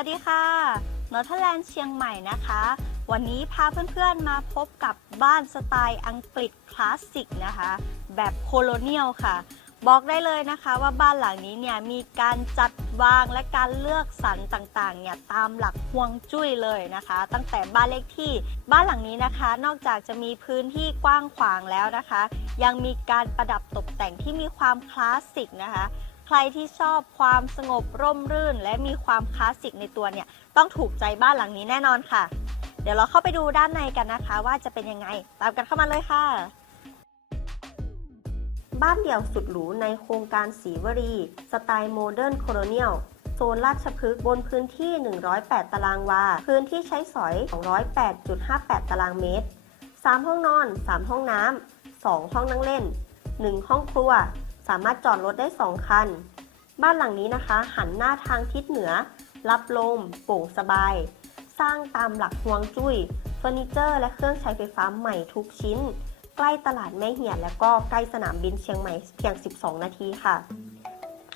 วัสดีค่ะนอร์ทแลนด์เชียงใหม่นะคะ วันนี้พาเพื่อนๆมาพบกับบ้านสไตล์อังกฤษคลาสสิกนะคะ แบบโคโลเนียลค่ะ บอกได้เลยนะคะว่าบ้านหลังนี้เนี่ยมีการจัดวางและการเลือกสรรต่างๆเนี่ยตามหลักฮวงจุ้ยเลยนะคะ ตั้งแต่บ้านเลขที่บ้านหลังนี้นะคะ นอกจากจะมีพื้นที่กว้างขวางแล้วนะคะ ยังมีการประดับตกแต่งที่มีความคลาสสิกนะคะ ใครที่ชอบความสงบร่มรื่น และมีความคลาสสิกในตัวเนี่ย ต้องถูกใจบ้านหลังนี้แน่นอนค่ะ เดี๋ยวเราเข้าไปดูด้านในกันนะคะ ว่าจะเป็นยังไง ตามกันเข้ามาเลยค่ะ บ้านเดี่ยวสุดหรูในโครงการสีวรี สไตล์โมเดิร์นโคโลเนียลโซนราชพฤกษ์บนพื้นที่ 108 ตารางวา พื้นที่ใช้สอย 208.58 ตารางเมตร 3 ห้องนอน 3 ห้องน้ำ 2 ห้องนั่งเล่น 1 ห้องครัว สามารถจอดรถได้ 2 คัน บ้านหลังนี้นะคะ หันหน้าทางทิศเหนือ รับลมโปร่งสบาย สร้างตามหลักฮวงจุ้ยเฟอร์นิเจอร์ และเครื่องใช้ไฟฟ้าใหม่ทุกชิ้น ใกล้ตลาดแม่เหียนและก็ใกล้สนามบินเชียงใหม่เพียง 12 นาทีค่ะ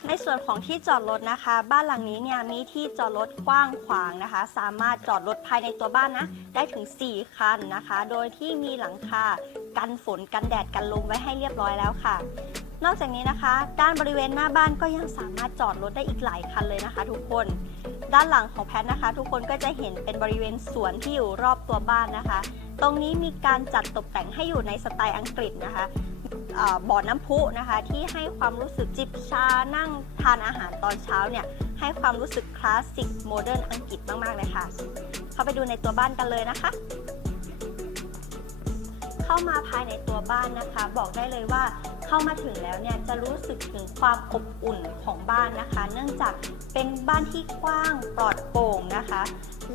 ในส่วนของที่จอดรถนะคะ บ้านหลังนี้เนี่ยมีที่จอดรถกว้างขวางนะคะ สามารถจอดรถภายในตัวบ้านนะได้ถึง 4 คันนะคะ โดยที่มีหลังคากันฝนกันแดดกันลมไว้ให้เรียบร้อยแล้วค่ะ นอกจากนี้นะคะ ด้านบริเวณหน้าบ้านก็ยังสามารถจอดรถได้อีกหลายคันเลยนะคะ ทุกคน ด้านหลังของแพทนะคะ ทุกคนก็จะเห็นเป็นบริเวณสวนที่อยู่รอบตัวบ้านนะคะ ตรงนี้มีการจัดตกแต่งให้อยู่ในสไตล์อังกฤษนะคะบ่อน้ำพุนะคะ ที่ให้ความรู้สึกจิบชานั่งทานอาหารตอนเช้าเนี่ยให้ความรู้สึกคลาสสิกโมเดิร์นอังกฤษมาก ๆ เลยค่ะ เข้าไปดูในตัวบ้านกันเลยนะคะ เข้ามาภายในตัวบ้านนะคะ บอกได้เลยว่า เข้ามาถึงแล้วเนี่ยจะรู้สึกถึงความอบอุ่นของบ้านนะคะ เนื่องจากเป็นบ้านที่กว้างปลอดโปร่งนะคะ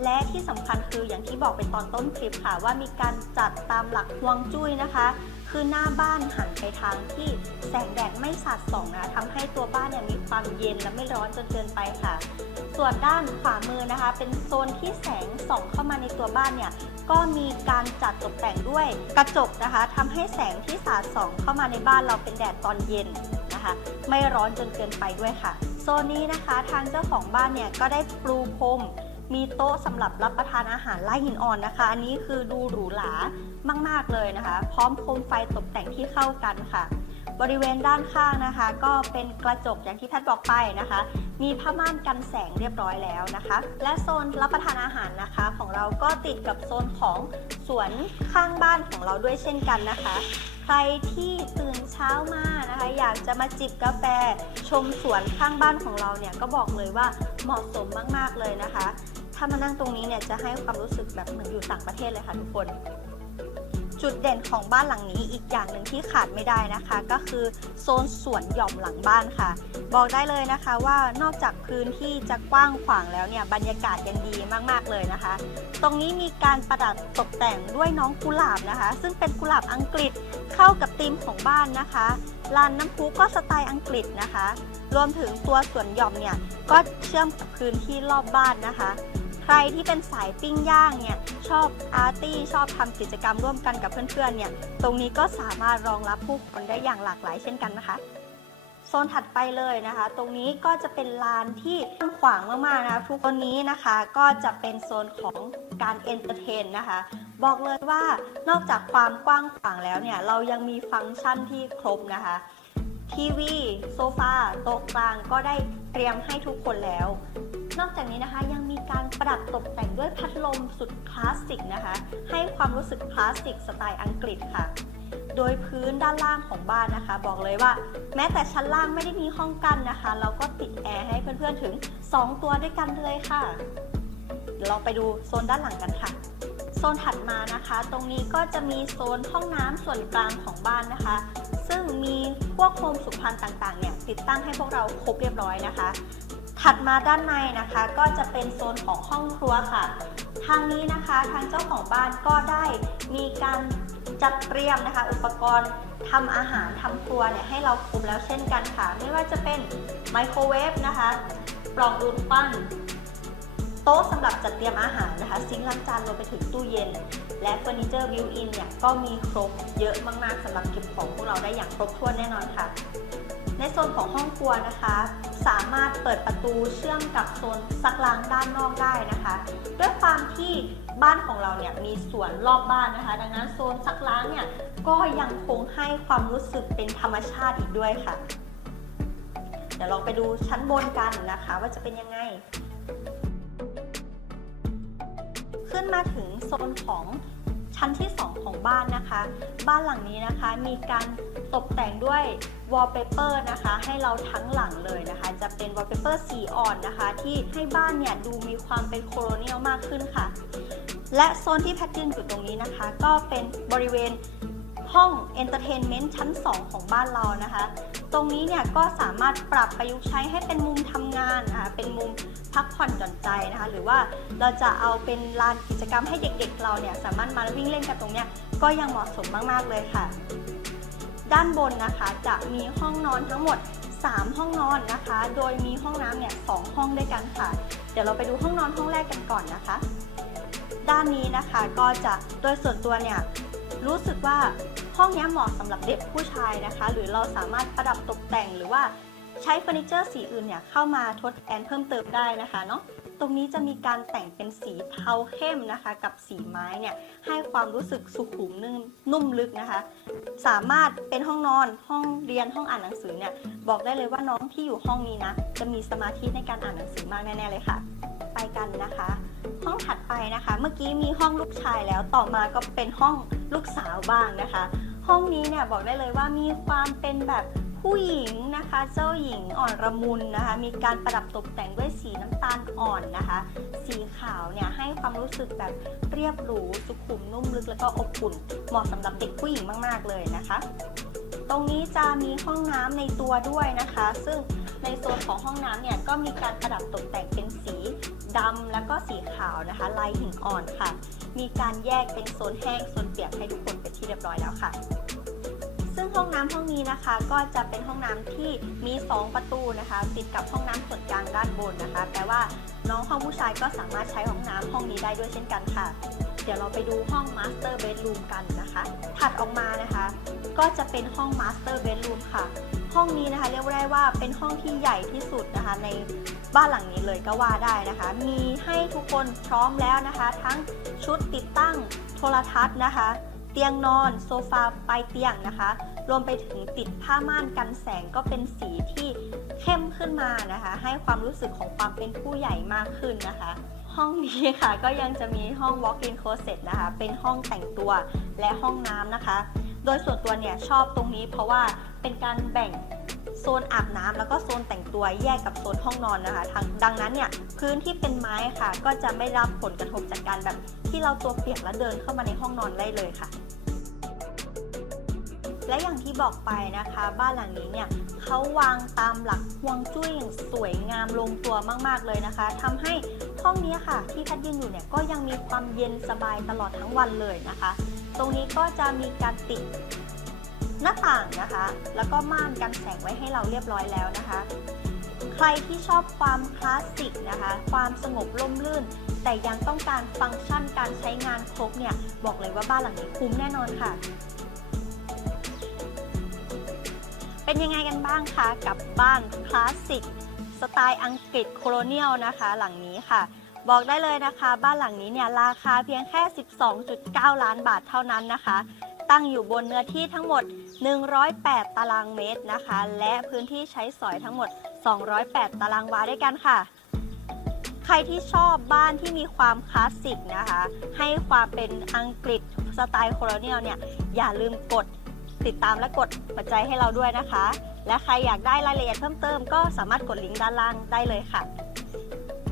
และที่สำคัญคืออย่างที่บอกไปตอนต้นคลิปค่ะว่ามีการจัดตามหลักฮวงจุ้ยนะคะ คือหน้าบ้านหันไปทางที่แสงแดดไม่สาดส่องนะทำให้ตัวบ้านเนี่ยมีความเย็นและไม่ร้อนจนเกินไปค่ะ ส่วนด้านขวามือนะคะ เป็นโซนที่แสงส่องเข้ามาในตัวบ้านเนี่ยก็มีการจัดตกแต่งด้วยกระจกนะคะทำให้แสงที่สาดส่องเข้ามาในบ้านเราเป็นแดดตอนเย็นนะคะ ไม่ร้อนจนเกินไปด้วยค่ะ โซนนี้นะคะทางเจ้าของบ้านเนี่ยก็ได้ปลูพรม มีโต๊ะสำหรับรับประทานอาหารไล่หินอ่อนนะคะ อันนี้คือดูหรูหรามาก ๆ เลยนะคะ พร้อมโคมไฟตกแต่งที่เข้ากันค่ะ บริเวณด้านข้างนะคะ ก็เป็นกระจกอย่างที่แพทย์บอกไปนะคะ มีผ้าม่านกันแสงเรียบร้อยแล้วนะคะ และโซนรับประทานอาหารนะคะ ของเราก็ติดกับโซนของสวนข้างบ้านของเราด้วยเช่นกันนะคะ ใครที่ตื่นเช้ามานะคะ อยากจะมาจิบกาแฟชมสวนข้างบ้านของเราเนี่ยก็บอกเลยว่าเหมาะสมมากๆเลยนะคะ ถ้ามานั่งตรงนี้เนี่ยจะให้ความรู้สึกแบบเหมือนอยู่ต่างประเทศเลยค่ะทุกคน จุดเด่นของบ้านหลังนี้อีกอย่างหนึ่งที่ขาดไม่ได้นะคะ ก็คือโซนสวนหย่อมหลังบ้านค่ะ บอกได้เลยนะคะว่านอกจากพื้นที่จะกว้างขวางแล้วเนี่ยบรรยากาศยังดีมากๆเลยนะคะ ตรงนี้มีการประดับตกแต่งด้วยน้องกุหลาบนะคะ ซึ่งเป็นกุหลาบอังกฤษเข้ากับธีมของบ้านนะคะลานน้ำพุก็สไตล์อังกฤษนะคะ รวมถึงตัวสวนหย่อมเนี่ยก็เชื่อมกับพื้นที่รอบบ้านนะคะ ใครที่เป็นสายปิ้งย่างเนี่ยชอบอาร์ตี้ชอบทำกิจกรรมร่วมกันกับเพื่อนๆเนี่ยตรงนี้ก็สามารถรองรับผู้คนได้อย่างหลากหลายเช่นกันนะคะโซนถัดไปเลยนะคะ ตรงนี้ก็จะเป็นลานที่กว้างขวางมากๆนะคะทุกคนนี้นะคะก็จะเป็นโซนของการเอนเตอร์เทนนะคะบอกเลยว่านอกจากความกว้างขวางแล้วเนี่ยเรายังมีฟังก์ชันที่ครบนะคะทีวี โซฟาโต๊ะกลางก็ได้เตรียมให้ทุกคนแล้ว นอกจากนี้นะคะยังมีการประดับตกแต่งด้วยพัดลมสุดคลาสสิกนะคะ ให้ความรู้สึกคลาสสิกสไตล์อังกฤษค่ะ โดยพื้นด้านล่างของบ้านนะคะ บอกเลยว่า แม้แต่ชั้นล่างไม่ได้มีห้องกั้นนะคะ เราก็ติดแอร์ให้เพื่อนๆถึง 2 ตัวด้วยกันเลยค่ะเดี๋ยวเราไปดูโซนด้านหลังกันค่ะโซนถัดมานะคะ ตรงนี้ก็จะมีโซนห้องน้ำส่วนกลางของบ้านนะคะ ซึ่งมีพวกโคมสุขภัณฑ์ต่างๆเนี่ยติดตั้งให้พวกเราครบเรียบร้อยนะคะ ถัดมาด้านในนะคะก็จะเป็นโซนของห้องครัวค่ะ ทางนี้นะคะทางเจ้าของบ้านก็ได้มีการจัดเตรียมนะคะ อุปกรณ์ทำอาหารทำครัวเนี่ยให้เราครบแล้วเช่นกันค่ะ ไม่ว่าจะเป็นไมโครเวฟนะคะปล่องดูดควันโต๊ะสำหรับจัดเตรียมอาหารนะคะ ซิงค์ล้างจานรวมไปถึงตู้เย็น และเฟอร์นิเจอร์บิวอินเนี่ยก็มีครบเยอะมากๆสำหรับเก็บของพวกเราได้อย่างครบถ้วนแน่นอนค่ะ ในโซนของห้องครัวนะคะ สามารถเปิดประตูเชื่อมกับโซนซักล้างด้านนอกได้นะคะ ด้วยความที่บ้านของเราเนี่ยมีสวนรอบบ้านนะคะ ดังนั้นโซนซักล้างเนี่ยก็ยังคงให้ความรู้สึกเป็นธรรมชาติอีกด้วยค่ะ เดี๋ยวลองไปดูชั้นบนกันนะคะ ว่าจะเป็นยังไง ขึ้นมาถึงโซนของ ชั้นที่ 2 ของบ้านนะคะ บ้านหลังนี้นะคะมีการตกแต่งด้วยวอลเปเปอร์นะคะ ให้เราทั้งหลังเลยนะคะ จะเป็นวอลเปเปอร์สีอ่อนนะคะ ที่ให้บ้านเนี่ยดูมีความเป็นโคโลเนียลมากขึ้นค่ะ และโซนที่แพทยืนอยู่ตรงนี้นะคะ ก็เป็นบริเวณห้องเอนเตอร์เทนเมนต์ชั้น 2 ของบ้านเรานะคะ ตรงนี้เนี่ยก็สามารถปรับประยุกต์ใช้ให้เป็นมุมทำงานอ่าเป็นมุม พักผ่อนหย่อนใจนะคะ หรือว่าเราจะเอาเป็นลานกิจกรรมให้เด็กๆ เราเนี่ยสามารถมาวิ่งเล่นกันตรงเนี้ยก็ยังเหมาะสมมากๆเลยค่ะ ด้านบนนะคะจะมีห้องนอนทั้งหมด 3 ห้องนอนนะคะ โดยมีห้องน้ำเนี่ยสองห้องด้วยกันค่ะ เดี๋ยวเราไปดูห้องนอนห้องแรกกันก่อนนะคะ ด้านนี้นะคะก็จะโดยส่วนตัวเนี่ยรู้สึกว่าห้องนี้เหมาะสำหรับเด็กผู้ชายนะคะ หรือเราสามารถประดับตกแต่งหรือว่า ใช้เฟอร์นิเจอร์สีอื่นเนี่ยเข้ามาทดแทนเพิ่มเติมได้นะคะเนาะตรงนี้จะมีการแต่งเป็นสีเทาเข้มนะคะ กับสีไม้เนี่ยให้ความรู้สึกสุขุมนุ่มนุ่มลึกนะคะ สามารถเป็นห้องนอนห้องเรียนห้องอ่านหนังสือเนี่ยบอกได้เลยว่าน้องที่อยู่ห้องนี้นะจะมีสมาธิในการอ่านหนังสือมากแน่ๆเลยค่ะ ไปกันนะคะ ห้องถัดไปนะคะ เมื่อกี้มีห้องลูกชายแล้วต่อมาก็เป็นห้องลูกสาวบ้างนะคะ ห้องนี้เนี่ยบอกได้เลยว่ามีความเป็นแบบ ผู้หญิงนะคะเจ้าหญิงอ่อนระมุนนะคะ มีการประดับตกแต่งด้วยสีน้ำตาลอ่อนนะคะ สีขาวเนี่ยให้ความรู้สึกแบบเรียบหรูสุขุมนุ่มลึกแล้วก็อบอุ่น เหมาะสำหรับเด็กผู้หญิงมาก ๆ เลยนะคะ ตรงนี้จะมีห้องน้ำในตัวด้วยนะคะ ซึ่งในโซนของห้องน้ำเนี่ยก็มีการประดับตกแต่งเป็นสีดำแล้วก็สีขาวนะคะ ลายหินอ่อนค่ะ มีการแยกเป็นโซนแห้งโซนเปียกให้ทุกคนเป็นที่เรียบร้อยแล้วค่ะ ซึ่งห้องน้ำห้องนี้นะคะ ก็จะเป็นห้องน้ำที่มี 2 ประตูนะคะ ติดกับห้องน้ำส่วนกลางด้านบนนะคะ แปลว่าน้องห้องผู้ชายก็สามารถใช้ห้องน้ำห้องนี้ได้ด้วยเช่นกันค่ะ เดี๋ยวเราไปดูห้อง Master Bedroom กันนะคะ ถัดออกมานะคะ ก็จะเป็นห้อง Master Bedroom ค่ะ ห้องนี้นะคะเรียกได้ว่าเป็นห้องที่ใหญ่ที่สุดนะคะในบ้านหลังนี้เลยก็ว่าได้นะคะ มีให้ทุกคนพร้อมแล้วนะคะ ทั้งชุดติดตั้งโทรทัศน์นะคะ เตียงนอนโซฟาปลายเตียงนะคะ รวมไปถึงติดผ้าม่านกันแสงก็เป็นสีที่เข้มขึ้นมานะคะ ให้ความรู้สึกของความเป็นผู้ใหญ่มากขึ้นนะคะ ห้องนี้ค่ะก็ยังจะมีห้อง walk-in closet นะคะ เป็นห้องแต่งตัวและห้องน้ำนะคะ โดยส่วนตัวเนี่ยชอบตรงนี้เพราะว่าเป็นการแบ่งโซนอาบน้ำแล้วก็โซนแต่งตัวแยกกับโซนห้องนอนนะคะทางดังนั้นเนี่ยพื้นที่เป็นไม้ค่ะ ก็จะไม่รับผลกระทบจากการแบบที่เราตัวเปียกแล้วเดินเข้ามาในห้องนอนได้เลยค่ะ และอย่างที่บอกไปนะคะ บ้านหลังนี้เนี่ยเขาวางตามหลักฮวงจุ้ยอย่างสวยงามลงตัวมาก ๆ เลยนะคะทำให้ห้องนี้ค่ะ ที่แพทยืนอยู่เนี่ยก็ยังมีความเย็นสบายตลอดทั้งวันเลยนะคะ ตรงนี้ก็จะมีการติดหน้าต่างนะคะ แล้วก็ม่านกันแสงไว้ให้เราเรียบร้อยแล้วนะคะ ใครที่ชอบความคลาสสิกนะคะ ความสงบร่มรื่น แต่ยังต้องการฟังก์ชันการใช้งานครบเนี่ย บอกเลยว่าบ้านหลังนี้คุ้มแน่นอนค่ะ เป็นยังไงกันบ้างคะกับบ้านคลาสสิกสไตล์อังกฤษโคโลเนียลนะคะ หลังนี้ค่ะ บอกได้เลยนะคะ บ้านหลังนี้เนี่ยราคาเพียงแค่ 12.9 ล้านบาทเท่านั้นนะคะ ตั้งอยู่บนเนื้อที่ทั้งหมด 108 ตารางเมตรนะคะ และพื้นที่ใช้สอยทั้งหมด 208 ตารางวาด้วยกันค่ะ ใครที่ชอบบ้านที่มีความคลาสสิกนะคะ ให้ความเป็นอังกฤษสไตล์โคโลเนียลเนี่ยอย่าลืมกด ติดตามและกดหัวใจให้เราด้วยนะคะ และใครอยากได้รายละเอียดเพิ่มเติมก็สามารถกดลิงก์ด้านล่างได้เลยค่ะ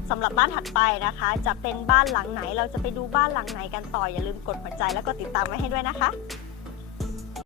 สำหรับบ้านถัดไปนะคะ จะเป็นบ้านหลังไหนเราจะไปดูบ้านหลังไหนกันต่ออย่าลืมกดหัวใจและกดติดตามไว้ให้ด้วยนะคะ